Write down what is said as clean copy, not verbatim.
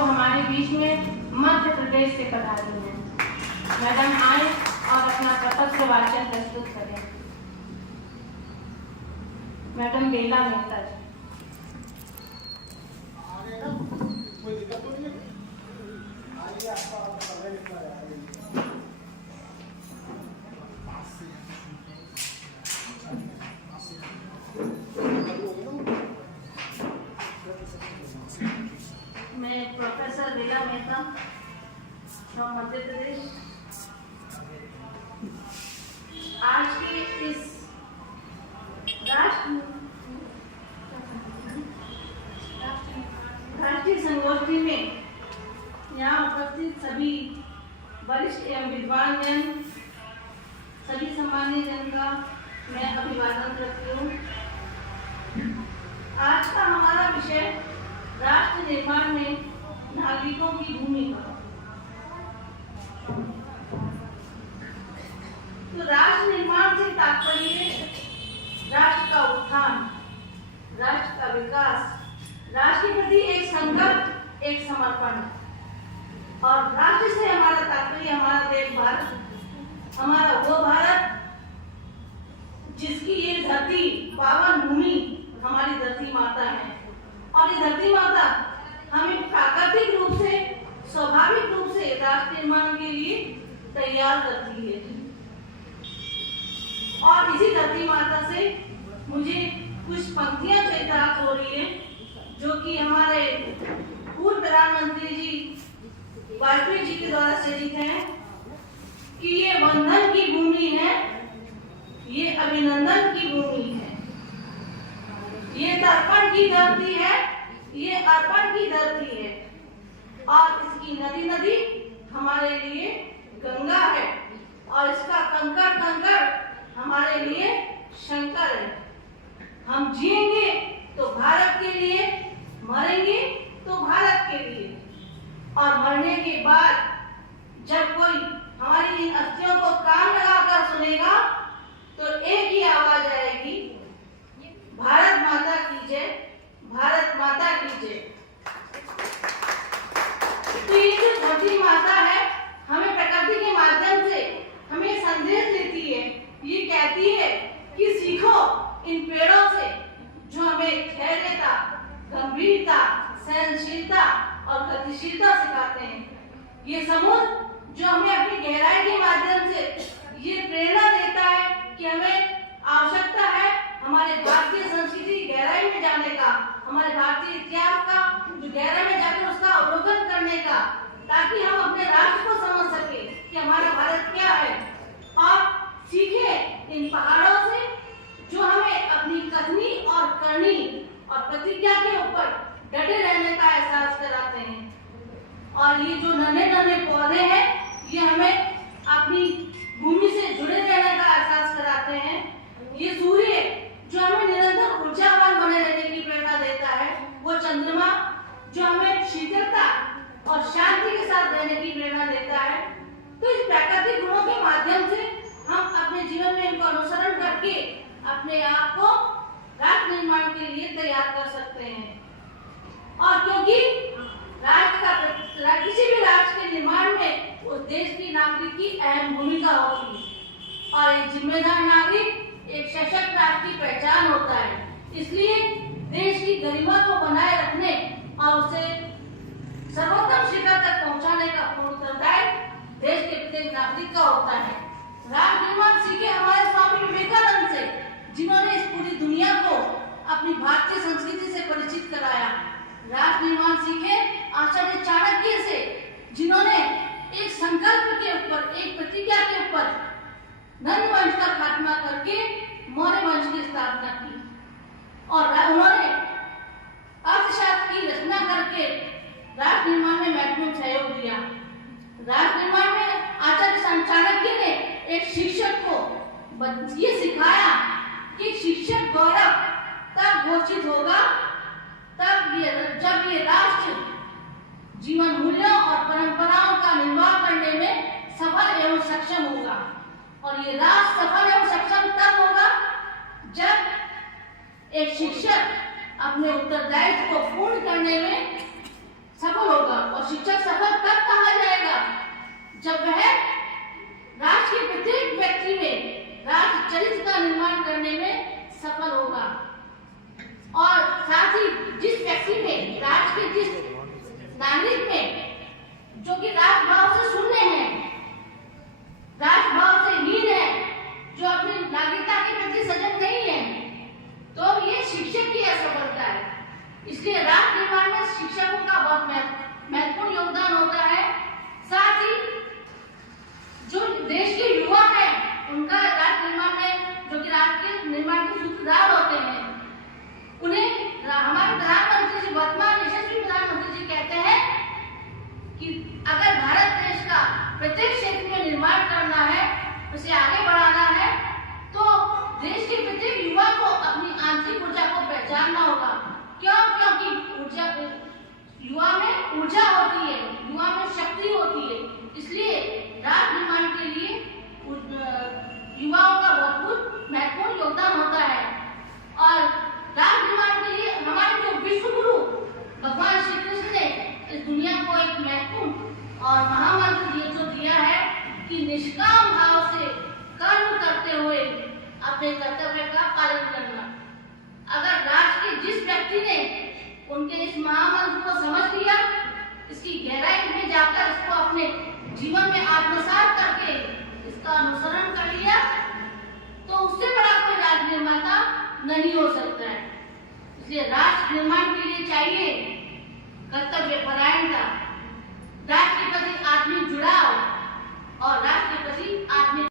जो हमारे बीच में मध्य प्रदेश से पधारी हैं। मैडम आए और अपना प्रपत्र वाचन प्रस्तुत करें। मैडम बेला मेहता जी। कोई दिक्कत तो नहीं है? आइए आपका समय निकला है। मैं professor Bela Mehta from Madhya Pradesh. आज के इस राष्ट्रीय संगोष्ठी में यहाँ उपस्थित सभी वरिष्ठ एवं विद्वान जन, सभी सम्मानित जन का मैं अभिवादन करती हूँ। आज का हमारा विषय राष्ट्र निर्माण में नागरिकों की भूमिका। तो राष्ट्र निर्माण से तात्पर्य राष्ट्र का उत्थान, राष्ट्र का विकास, राष्ट्र के प्रति एक संकल्प, एक समर्पण। और राष्ट्र से हमारा तात्पर्य हमारा देश भारत, हमारा वो भारत जिसकी ये धरती पावन भूमि हमारी धरती माता है। और ये धरती माता हमें प्राकृतिक रूप से, स्वाभाविक रूप से राष्ट्र निर्माण के लिए तैयार करती है। और इसी धरती माता से मुझे कुछ पंक्तियां चरितार्थ हो रही है, जो कि हमारे पूर्व प्रधानमंत्री जी वाजपेयी जी के द्वारा चरित हैं कि ये वंदन की भूमि है, ये अभिनंदन की भूमि है, ये तर्पण की धरती है, ये अर्पण की धरती है। और इसकी नदी नदी हमारे लिए गंगा है, और इसका कंकड़ कंकड़ हमारे लिए शंकर है। हम जिएंगे तो भारत के लिए, मरेंगे तो भारत के लिए। और मरने के बाद जब कोई हमारी इन अस्थियों को कान लगाकर सुनेगा तो एक ही आवाज आएगी, भारत माता की जय, भारत माता की जय। तो ये जो धरती माता है हमें प्रकृति के माध्यम से हमें संदेश देती है। ये कहती है कि सीखो इन पेड़ों से जो हमें धैर्यता, गंभीरता, सहनशीलता और गतिशीलता सिखाते हैं। ये समुद्र जो हमें अपनी गहराई के माध्यम से ये प्रेरणा देता है कि हमें आवश्यकता है हमारे भारतीय संस्कृति की गहराई में जाने का, हमारे भारतीय इतिहास का जो गहराई में जाकर उसका अवलोकन करने का, ताकि हम अपने राष्ट्र को समझ सके कि हमारा भारत क्या है। और सीखे इन पहाड़ों से जो हमें अपनी कथनी और करनी और प्रतिज्ञा के ऊपर डटे रहने का एहसास कराते हैं। और ये जो नन्हे नन्हे पौधे हैं ये हमें अपनी भूमि से जुड़े रहने का एहसास कराते हैं। ये सूर्य जो हमें निरंतर ऊर्जावान बने रहने की प्रेरणा देता है, वो चंद्रमा जो हमें शीतलता और शांति के साथ रहने की प्रेरणा देता है। तो इस प्राकृतिक गुणों के माध्यम से हम अपने जीवन में इनको अनुसरण करके अपने आप को राष्ट्र निर्माण के लिए तैयार कर सकते हैं। और क्योंकि किसी भी राष्ट्र के निर्माण में उस देश की नागरिक की अहम भूमिका होती है। और एक जिम्मेदार नागरिक एक सशक्त राष्ट्र की पहचान होता है। इसलिए देश की गरिमा को बनाए रखने और उसे सर्वोत्तम शिखर तक पहुंचाने का पूर्ण उत्तरदायित्व देश के प्रत्येक नागरिक का होता है। राष्ट्र निर्माण सीखे हमारे स्वामी विवेकानंद से, जिन्होंने इस पूरी दुनिया को अपनी भारतीय संस्कृति से परिचित कराया। राष्ट्र निर्माण सीखे आचार्य चाणक्य से, जिन्होंने एक संकल्प के ऊपर, एक प्रतिज्ञा के ऊपर नंद वंश का खात्मा करके मौर्य वंश की स्थापना की। और उन्होंने अर्थशास्त्र की रचना करके राष्ट्र निर्माण में महत्वपूर्ण सहयोग दिया। राष्ट्र निर्माण में आचार्य चाणक्य ने एक शिक्षक को ये सिखाया कि शिक्षक गौरव तब घोषित होगा जब ये राष्ट्र जीवन मूल्यों और परंपराओं का निर्वाह करने में सफल एवं सक्षम होगा। और ये राष्ट्र सफल एवं सक्षम तब होगा जब एक शिक्षक अपने उत्तरदायित्व को पूर्ण करने में सफल होगा। जब वह राष्ट्र के प्रत्येक व्यक्ति में राष्ट्र चरित्र का निर्माण करने में सफल होगा और साथ ही जिस व्यक्ति में राष्ट्र के जिस नागरिक में जो कि राष्ट्रभाव से शून्य है, राष्ट्रभाव से हीन है, जो अपनी नागरिकता के प्रति सजग नहीं है, तो ये शिक्षक की असफलता है। इसलिए राष्ट्र निर्माण में शिक्षकों का बहुत महत्वपूर्ण योगदान होता है। साथ ही जो देश के युवा हैं उनका राष्ट्र निर्माण में, जो कि राष्ट्र के निर्माण के सूत्रधार होते हैं, उन्हें हमारे प्रधानमंत्री जी, वर्तमान यशस्वी प्रधानमंत्री जी कहते हैं कि अगर भारत देश का प्रत्येक क्षेत्र में निर्माण करना है, उसे आगे बढ़ाना है, तो देश के प्रत्येक युवा को अपनी आंतरिक ऊर्जा को पहचानना होगा। क्यों? क्योंकि ऊर्जा, युवा में ऊर्जा होती है, युवा में शक्ति होती है। इसलिए राष्ट्र निर्माण के लिए युवाओं का बहुत महत्वपूर्ण योगदान होता है। और राष्ट्र निर्माण के लिए हमारे जो विश्व गुरु भगवान श्री कृष्ण ने इस दुनिया को एक महत्वपूर्ण और महामंत्र जो दिया है कि निष्काम भाव से कर्म करते हुए अपने कर्तव्य का पालन करना। अगर राष्ट्र के जिस व्यक्ति ने उनके इस महामंत्र को समझ लिया, इसकी गहराई में जाकर इसको अपने जीवन में आत्मसात करके इसका अनुसरण कर लिया, तो उससे बड़ा कोई राष्ट्र निर्माता नहीं हो सकता है। इसलिए राष्ट्र निर्माण के लिए चाहिए कर्तव्य परायणता, राष्ट्र के प्रति आत्मिक जुड़ाव और राष्ट्र के प्रति आत्मिक